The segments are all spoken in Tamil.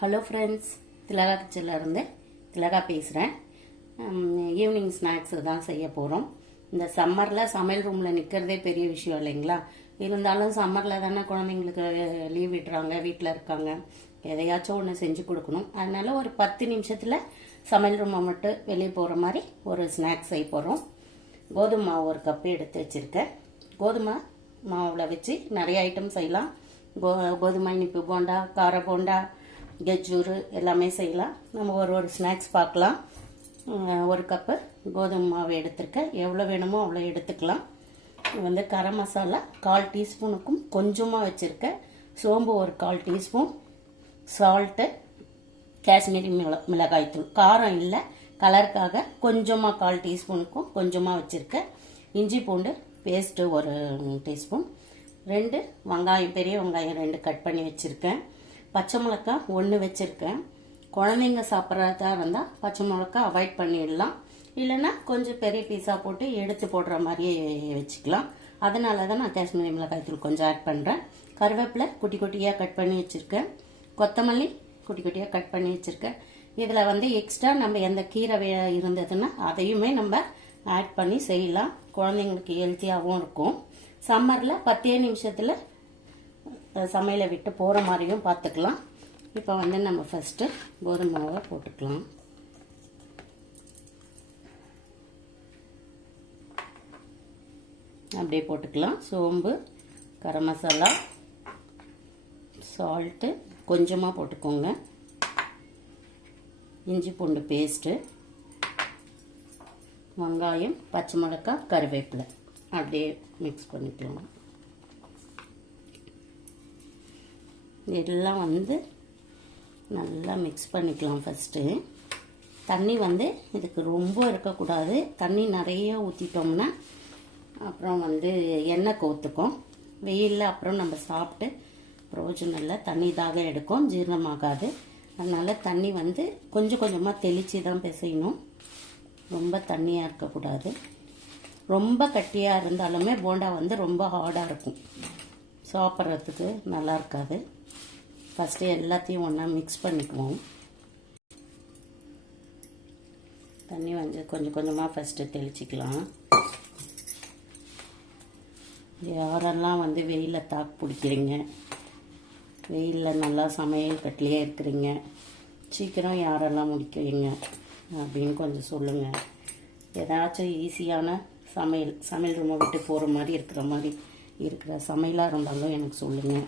ஹலோ ஃப்ரெண்ட்ஸ் திலகா கிச்சன்லேருந்து திலகா பேசுகிறேன் ஈவினிங் ஸ்நாக்ஸ் தான் செய்ய போகிறோம் இந்த சம்மரில் சமையல் ரூமில் நிற்கிறதே பெரிய விஷயம் இல்லைங்களா? இருந்தாலும் சம்மரில் தானே குழந்தைங்களுக்கு லீவ் விடுறாங்க வீட்டில் இருக்காங்க. எதையாச்சும் ஒன்று செஞ்சு கொடுக்கணும். அதனால ஒரு பத்து நிமிஷத்தில் சமையல் ரூமை மட்டும் வெளியே போகிற மாதிரி ஒரு ஸ்நாக்ஸ் செய்ய போகிறோம் கோதுமை மாவு ஒரு கப்பு எடுத்து வச்சுருக்கேன். கோதுமை மாவில் வச்சு நிறைய ஐட்டம் செய்யலாம். கோ கோதுமை இனிப்பு போண்டா கார போண்டா கெஜ்ஜூரு எல்லாமே செய்யலாம். நம்ம ஒரு ஒரு ஸ்நாக்ஸ் பார்க்கலாம். ஒரு கப்பு கோதுமை மாவு எடுத்திருக்கேன். எவ்வளோ வேணுமோ அவ்வளோ எடுத்துக்கலாம். வந்து கரம் மசாலா கால் டீஸ்பூனுக்கும் கொஞ்சமாக வச்சுருக்கேன். சோம்பு ஒரு கால் டீஸ்பூன். சால்ட்டு காஷ்மீரி மிள மிளகாய்த்தூள் காரம் இல்லை. கலருக்காக கொஞ்சமாக கால் டீஸ்பூனுக்கும் கொஞ்சமாக வச்சுருக்கேன். இஞ்சி பூண்டு பேஸ்ட்டு ஒரு டீஸ்பூன். ரெண்டு வெங்காயம் பெரிய வெங்காயம் ரெண்டு கட் பண்ணி வச்சுருக்கேன். பச்சை மிளகாய் ஒன்று வச்சுருக்கேன். குழந்தைங்க சாப்பிட்றதா இருந்தால் பச்சை மிளகாய் அவாய்ட் பண்ணிடலாம். இல்லைன்னா கொஞ்சம் பெரிய பீஸாக போட்டு எடுத்து போடுற மாதிரியே வச்சுக்கலாம். அதனால தான் நான் காஷ்மீரி மிளகாய் தூள் கொஞ்சம் ஆட் பண்ணுறேன் கருவேப்பிலை குட்டி குட்டியாக கட் பண்ணி வச்சுருக்கேன். கொத்தமல்லி குட்டி குட்டியாக கட் பண்ணி வச்சுருக்கேன். இதில் வந்து எக்ஸ்ட்ரா நம்ம எந்த கீரை வே- இருந்ததுன்னா அதையுமே நம்ம ஆட் பண்ணி செய்யலாம். குழந்தைங்களுக்கு ஹெல்த்தியாகவும் இருக்கும். சம்மரில் பத்தே நிமிஷத்தில் சமையலை விட்டு போகிற மாதிரியும் பார்த்துக்கலாம். இப்போ வந்து நம்ம ஃபஸ்ட்டு கோதுமை மாவை போட்டுக்கலாம். அப்படியே போட்டுக்கலாம். சோம்பு கரம் மசாலா சால்ட்டு கொஞ்சமாக போட்டுக்கோங்க. இஞ்சி பூண்டு பேஸ்ட்டு வெங்காயம் பச்சை மிளகாய் கருவேப்பிலை. அப்படியே மிக்ஸ் பண்ணிக்கலாம். எல்லாம் வந்து நல்லா மிக்ஸ் பண்ணிக்கலாம் ஃபஸ்ட்டு தண்ணி வந்து இதுக்கு ரொம்ப இருக்கக்கூடாது. தண்ணி நிறைய ஊற்றிட்டோம்னா அப்புறம் வந்து எண்ணெய் கோத்துக்கும். வெயிலில் அப்புறம் நம்ம சாப்பிட்டு பிரோஜனம் இல்லை தண்ணி தாக எடுக்கும். ஜீரணமாகாது. அதனால் தண்ணி வந்து கொஞ்சம் கொஞ்சமாக தெளித்து தான் பிசையணும். ரொம்ப தண்ணியாக இருக்கக்கூடாது. ரொம்ப கட்டியாக இருந்தாலுமே போண்டா வந்து ரொம்ப ஹார்டாக இருக்கும். சாப்பிட்றதுக்கு நல்லா இருக்காது. ஃபஸ்ட்டு எல்லாத்தையும் ஒன்றா மிக்ஸ் பண்ணிக்குவோம். தண்ணி வந்து கொஞ்சம் கொஞ்சமாக ஃபஸ்ட்டு தெளிச்சிக்கலாம். யாரெல்லாம் வந்து வெயிலில் தாக்கு பிடிக்கிறீங்க? வெயிலில் நல்லா சமையல் கட்டிலே இருக்கிறீங்க. சீக்கிரம் யாரெல்லாம் முடிக்கிறீங்க அப்படின்னு கொஞ்சம் சொல்லுங்கள் ஏதாச்சும் ஈஸியான சமையல் சமையல் ரூமை விட்டு போகிற மாதிரி இருக்கிற மாதிரி இருக்கிற சமையலாக இருந்தாலும் எனக்கு சொல்லுங்கள்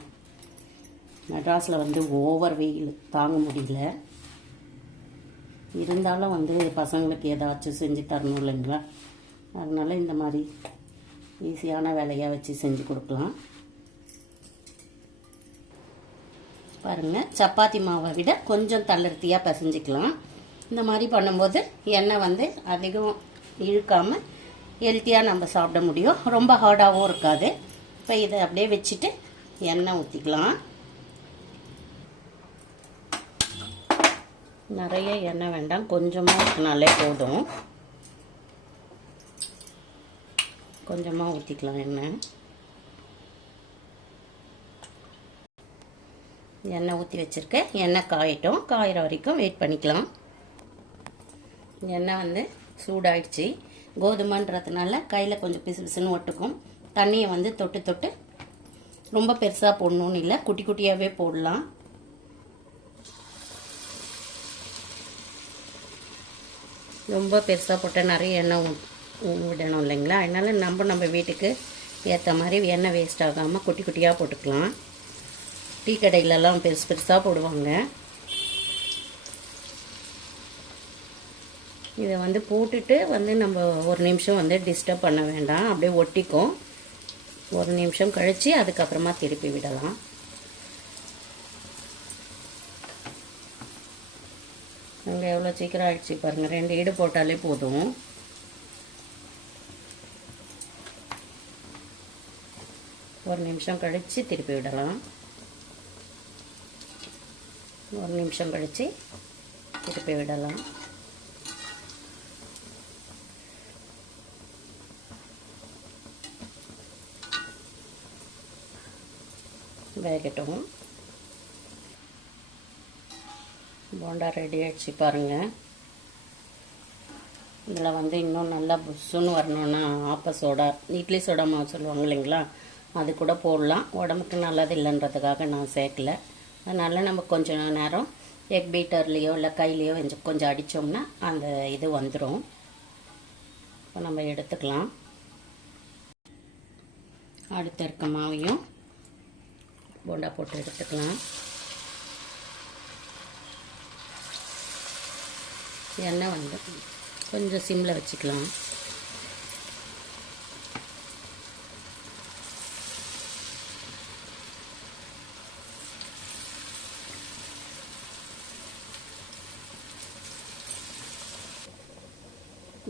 மெட்ராஸில் வந்து ஓவர் வெயில் தாங்க முடியல. இருந்தாலும் வந்து பசங்களுக்கு ஏதாச்சும் செஞ்சு தரணும் இல்லைங்களா? அதனால் இந்த மாதிரி ஈஸியான வேலையாக வச்சு செஞ்சு கொடுக்கலாம். பாருங்கள் சப்பாத்தி மாவை விட கொஞ்சம் தளர்த்தியாக பசைஞ்சிக்கலாம். இந்த மாதிரி பண்ணும்போது எண்ணெய் வந்து அதிகம் இழுக்காமல் ஹெல்த்தியாக நம்ம சாப்பிட முடியும். ரொம்ப ஹார்டாகவும் இருக்காது. இப்போ இதை அப்படியே வச்சுட்டு எண்ணெய் ஊற்றிக்கலாம் நிறைய எண்ணெய் வேண்டாம். கொஞ்சமாக ஊற்றினாலே போதும். கொஞ்சமாக ஊற்றிக்கலாம் எண்ணெய். எண்ணெய் ஊற்றி வச்சுருக்கேன். எண்ணெய் காயட்டும். காயிற வரைக்கும் வெயிட் பண்ணிக்கலாம். எண்ணெய் வந்து சூடாயிடுச்சு. கோதுமைன்றதுனால கையில் கொஞ்சம் பிசு பிசுன்னு ஒட்டுக்கும். தண்ணியை வந்து தொட்டு தொட்டு ரொம்ப பெருசாக போடணும்னு இல்லை. குட்டி குட்டியாகவே போடலாம். ரொம்ப பெருசாக போட்டால் நிறைய எண்ணெய் விடணும் இல்லைங்களா? அதனால் நம்ம நம்ம வீட்டுக்கு ஏற்ற மாதிரி எண்ணெய் வேஸ்ட் ஆகாமல் குட்டி குட்டியாக போட்டுக்கலாம். டீ கடையிலலாம் பெருசு பெருசாக போடுவாங்க. இதை வந்து போட்டுட்டு வந்து நம்ம ஒரு நிமிஷம் வந்து டிஸ்டர்ப் பண்ண வேண்டாம். அப்படியே ஒட்டிக்கும். ஒரு நிமிஷம் கழித்து அதுக்கப்புறமா திருப்பி விடலாம். அங்கே எவ்வளோ சீக்கிரம் ஆயிடுச்சு பாருங்கள் ரெண்டு ஈடு போட்டாலே போதும். ஒரு நிமிஷம் கழித்து திருப்பி விடலாம். ஒரு நிமிஷம் கழித்து திருப்பி விடலாம். போண்டா ரெடி ஆகிடுச்சு பாருங்கள் இதில் வந்து இன்னும் நல்லா புஷ்ஷுன்னு வரணும்னா ஆப்ப சோடா இட்லி சோடா மாவு சொல்லுவாங்க இல்லைங்களா? அது கூட போடலாம். உடம்புக்கு நல்லது இல்லைன்றதுக்காக நான் சேர்க்கல. அதனால் நம்ம கொஞ்சம் நேரம் எக் பீட்டர்லேயோ இல்லை கையிலையோ கொஞ்சம் கொஞ்சம் அடித்தோம்னா அந்த இது வந்துடும் இப்போ நம்ம எடுத்துக்கலாம். அடுத்த இருக்க மாவையும் போண்டா போட்டு எடுத்துக்கலாம். எண்ணெய் வந்து கொஞ்சம் சிம்மில் வச்சுக்கலாம்.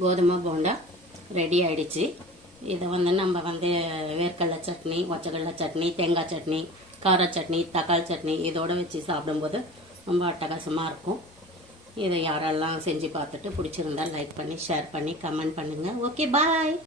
கோதுமை போண்டா ரெடி ஆகிடுச்சு இதை வந்து நம்ம வந்து வேர்க்கடலை சட்னி ஒச்சக்கடலை சட்னி தேங்காய் சட்னி கார சட்னி தக்காளி சட்னி இதோடு வச்சு சாப்பிடும்போது ரொம்ப அட்டகாசமாக இருக்கும். இதை யாரெல்லாம் செஞ்சு பார்த்துட்டு பிடிச்சிருந்தா லைக் பண்ணி ஷேர் பண்ணி கமெண்ட் பண்ணுங்கள் ஓகே பாய்